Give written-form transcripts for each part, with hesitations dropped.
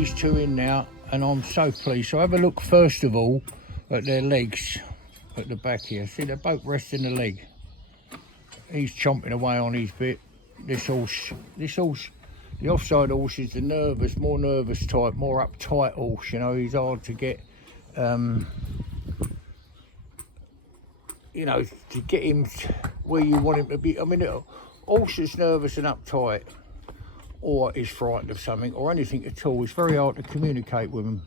these two in now, and I'm so pleased. So have a look first of all at their legs at the back here. See, they're both resting the leg. He's chomping away on his bit. This horse, the offside horse is the nervous, more nervous type, more uptight horse. You know, he's hard to get, you know, to get him where you want him to be. I mean, a horse that's nervous and uptight, or is frightened of something, or anything at all, it's very hard to communicate with him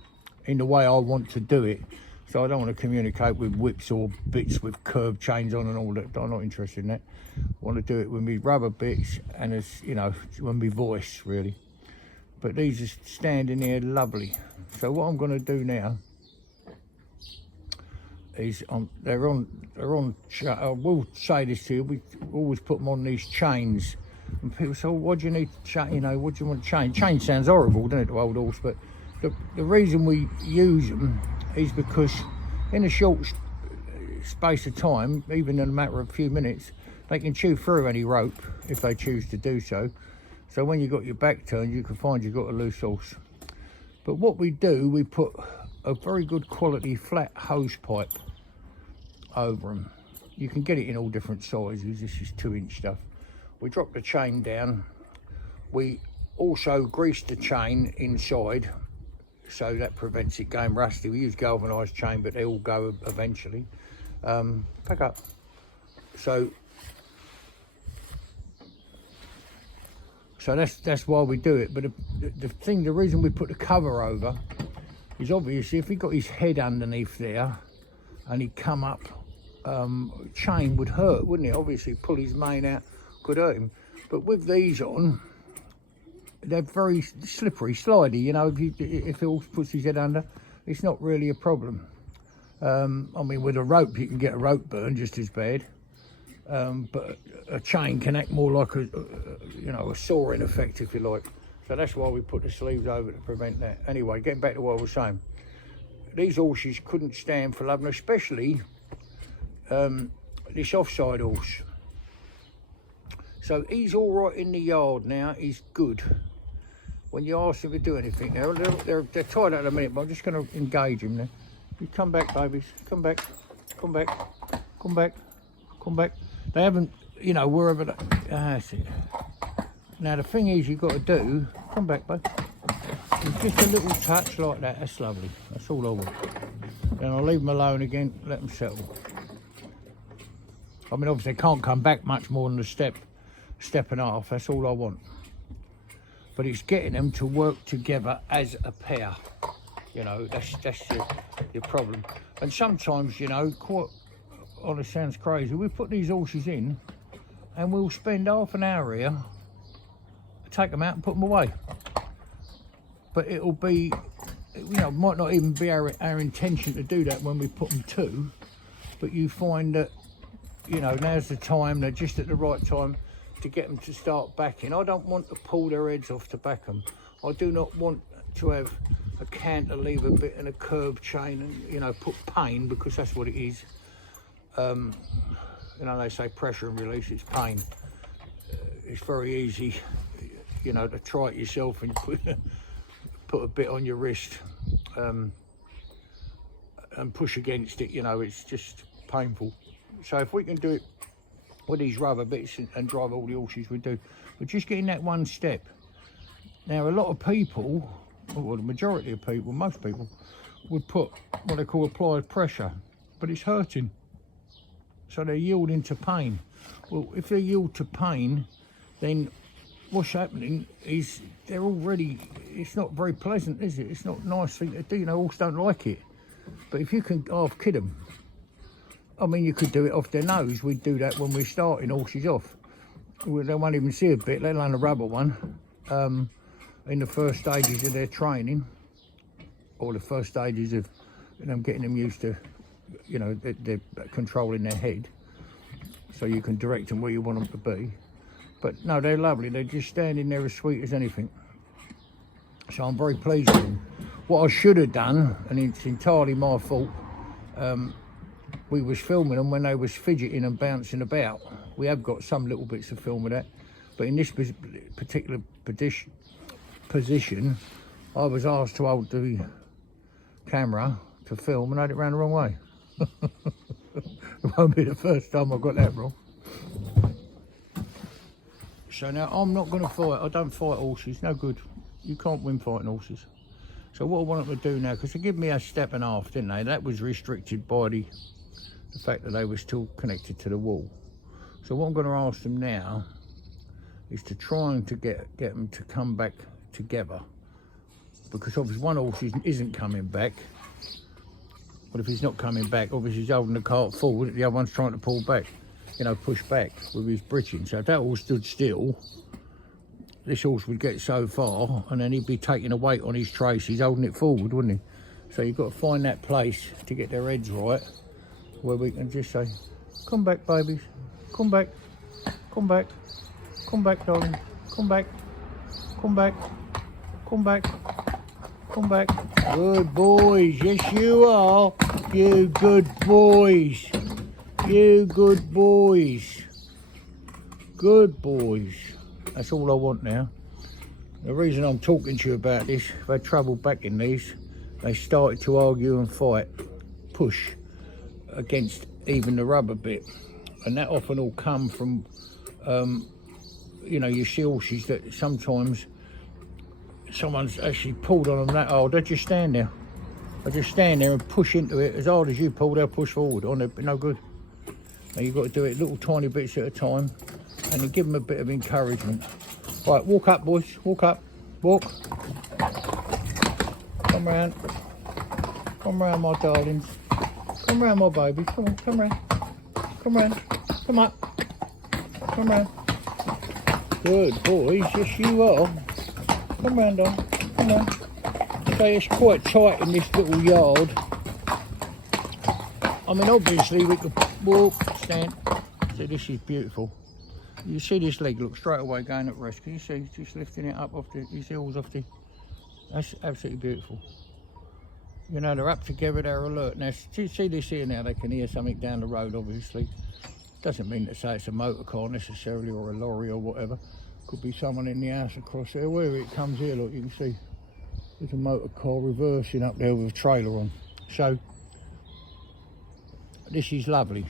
in the way I want to do it. So I don't want to communicate with whips or bits with curved chains on and all that. I'm not interested in that. I want to do it with me rubber bits and, as you know, with my voice really. But these are standing here lovely. So what I'm going to do now is I will say this to you, we always put them on these chains. And people say, oh, what do you need to change? You know, what do you want to change? Change sounds horrible, doesn't it, to old horse? But the reason we use them is because in a short space of time, even in a matter of a few minutes, they can chew through any rope if they choose to do so. So when you've got your back turned, you can find you've got a loose horse. But what we do, we put a very good quality flat hose pipe over them. You can get it in all different sizes. This is 2-inch stuff. We drop the chain down. We also grease the chain inside, so that prevents it going rusty. We use galvanised chain, but they all go eventually. Back up. So that's why we do it. But the reason we put the cover over is obviously if he got his head underneath there and he'd come up, chain would hurt, wouldn't it? Obviously, pull his mane out could hurt him. But with these on, they're very slippery, slidey. You know, if he puts his head under, it's not really a problem. I mean, with a rope, you can get a rope burn just as bad. But a chain can act more like a sawing effect, if you like. So that's why we put the sleeves over to prevent that. Anyway, getting back to what I was saying, these horses couldn't stand for love, and especially this offside horse. So he's all right in the yard now. He's good. When you ask him to do anything, now they're tied out in a minute, but I'm just going to engage him now. You come back, babies. Come back. Come back. Come back. Come back. They haven't, you know, wherever they... that's it. Now, the thing is, you've got to do... Come back, babe. Just a little touch like that. That's lovely. That's all I want. Then I'll leave them alone again. Let them settle. I mean, obviously, they can't come back much more than a step and a half. That's all I want. But it's getting them to work together as a pair. You know, that's your problem. And sometimes, you know, quite... Oh, this sounds crazy. We put these horses in and we'll spend half an hour here, take them out and put them away. But it'll be, you know, might not even be our intention to do that when we put them to, but you find that, you know, now's the time, they're just at the right time to get them to start backing. I don't want to pull their heads off to back them. I do not want to have a cantilever bit and a curb chain and, you know, put pain, because that's what it is. You know, they say pressure and release, it's pain. It's very easy, you know, to try it yourself and put a bit on your wrist and push against it. You know, it's just painful. So if we can do it with these rubber bits and drive all the horses, we do. But just getting that one step. Now, a lot of people, well, the majority of people, most people, would put what they call applied pressure, but it's hurting. So they're yielding to pain. Well, if they yield to pain, then what's happening is they're already, it's not very pleasant, is it? It's not a nice thing to do. You know, horses don't like it. But if you can half kid them, I mean, you could do it off their nose. We'd do that when we're starting horses off. They won't even see a bit, let alone a rubber one, in the first stages of their training, or the first stages of, you know, getting them used to, you know, they're controlling their head, so you can direct them where you want them to be. But no, they're lovely. They're just standing there as sweet as anything. So I'm very pleased with them. What I should have done, and it's entirely my fault, we was filming them when they was fidgeting and bouncing about. We have got some little bits of film of that, but in this particular position, I was asked to hold the camera to film and I had it round the wrong way. It won't be the first time I got that wrong. So now I'm not going to fight. I don't fight horses. No good. You can't win fighting horses. So what I want them to do now, because they give me a step and a half, didn't they? That was restricted by the fact that they were still connected to the wall. So what I'm going to ask them now is to try and to get them to come back together. Because obviously one horse isn't coming back. But if he's not coming back, obviously he's holding the cart forward, the other one's trying to pull back, you know, push back with his bridging. So if that horse stood still, this horse would get so far and then he'd be taking a weight on his trace. He's holding it forward, wouldn't he? So you've got to find that place to get their heads right, where we can just say, come back, babies, come back, come back, come back, darling, come back, come back, come back, come back. Good boys, yes you are. You good boys. You good boys. Good boys. That's all I want now. The reason I'm talking to you about this, if I had trouble backing these, they started to argue and fight, push against even the rubber bit. And that often will come from, you know, you see horses that sometimes someone's actually pulled on them that hard. They just stand there. They just stand there and push into it. As hard as you pull, they'll push forward. On it, no good. Now you've got to do it little tiny bits at a time and then give them a bit of encouragement. Right, walk up, boys. Walk up. Walk. Come round. Come round, my darlings. Come round, my baby. Come on, come round. Come round. Come up. Come round. Good boys. Yes, you are. Come round, darling. Come round. Okay, it's quite tight in this little yard. I mean, obviously we could walk, stand. So this is beautiful. You see this leg, look, straight away going at rest. Can you see? Just lifting it up off his heels off the... That's absolutely beautiful. You know, they're up together, they're alert. Now, see this here now, they can hear something down the road, obviously. Doesn't mean to say it's a motor car necessarily, or a lorry or whatever. Could be someone in the house across there. Wherever it comes here, look, you can see there's a motor car reversing up there with a trailer on. So, this is lovely.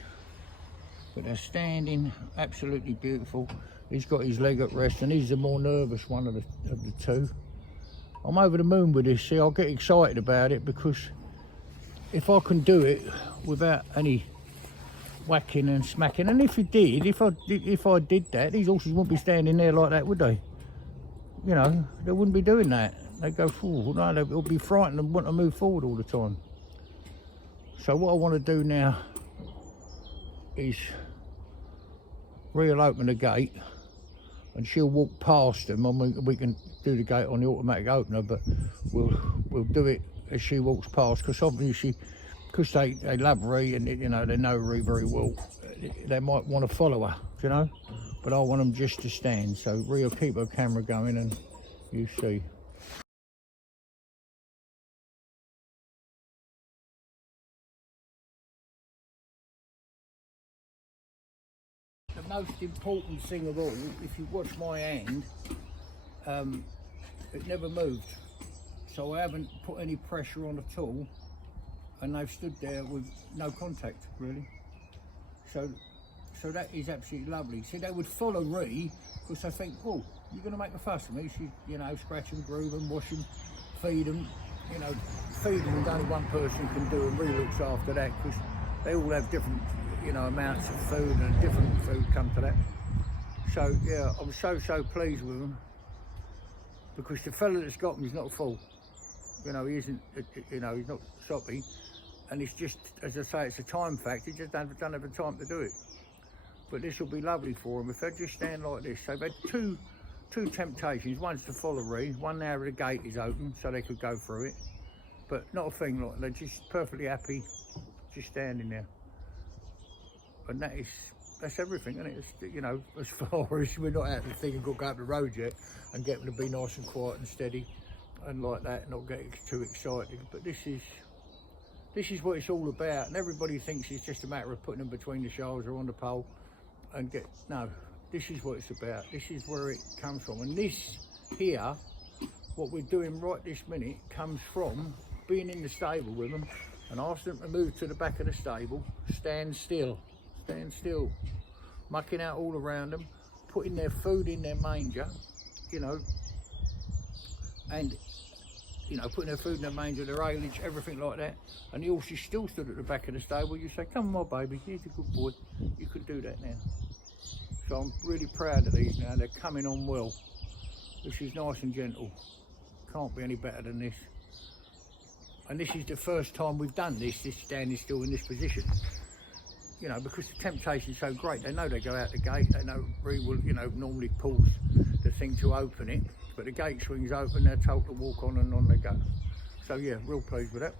But they're standing, absolutely beautiful. He's got his leg at rest, and he's the more nervous one of the two. I'm over the moon with this. See, I'll get excited about it because if I can do it without any whacking and smacking, and if I did that, these horses wouldn't be standing there like that, would they? You know, they wouldn't be doing that. They'd go forward. No, they'll be frightened and want to move forward all the time. So what I want to do now is reel open the gate, and she'll walk past them. I mean, we can do the gate on the automatic opener, but we'll do it as she walks past, because obviously, because they love Ree and, you know, they know Ree very well, they might want to follow her, you know, but I want them just to stand. So Ree will keep her camera going and you see. The most important thing of all, if you watch my hand, it never moved, so I haven't put any pressure on at all, and they've stood there with no contact really. So that is absolutely lovely. See, they would follow Ree because they think, oh, you're going to make a fuss of me. She, you know, scratch them, groove them, wash them, feed them. You know, feed them is only one person can do, and Ree looks after that because they all have different, you know, amounts of food, and different food come to that. So yeah, I'm so pleased with them, because the fella that's got them is not a fool. You know, he isn't, you know, he's not soppy, and it's just, as I say, it's a time factor. He just don't have the time to do it. But this will be lovely for them if they just stand like this. So they've had two temptations. One's to follow Ree, one now the gate is open so they could go through it, but not a thing like, they're just perfectly happy just standing there. And that's everything, isn't it? It's, you know, as far as we're not out of the thing and got to go up the road yet and get them to be nice and quiet and steady and like that, and not get too excited. But this is what it's all about, and everybody thinks it's just a matter of putting them between the shoulders or on the pole and no, this is what it's about. This is where it comes from, and this here what we're doing right this minute comes from being in the stable with them and ask them to move to the back of the stable, stand still, mucking out all around them, putting their food in their manger, you know, and you know, putting their food in their manger, their haylage, everything like that. And the horse is still stood at the back of the stable. You say, come on, baby, here's a good boy. You can do that now. So I'm really proud of these now. They're coming on well. This is nice and gentle. Can't be any better than this. And this is the first time we've done this standing still in this position. You know, because the temptation's so great. They know they go out the gate. They know Bree will, you know, normally pulls the thing to open it. But the gate swings open, they're told to walk on and on they go. So yeah, real pleased with that.